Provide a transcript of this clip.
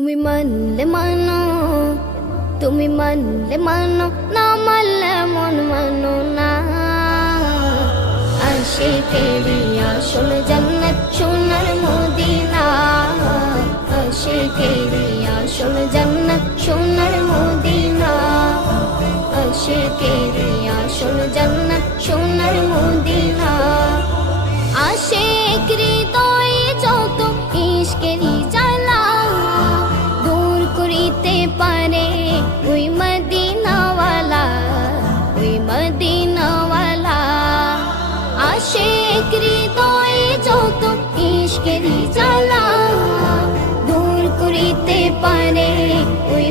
তুমি মানলে মানো, তুমি মানলে মানো, না মানলে মন মানো না। আশিকেরি আসল জান্নাত সোনার মদিনা, আশিকেরি আসল জান্নাত সোনার মদিনা, আশিকেরি আসল জান্নাত সোনার মদিনা। আশিক হৃদয়ে যত ইশকেরি জ্বালা দূর করিতে পারে ওই মদিনাওয়ালা, ওই মদিনাওয়ালা। আশিক হৃদয়ে যত ইশকেরি জ্বালা দূর করিতে পারে ওই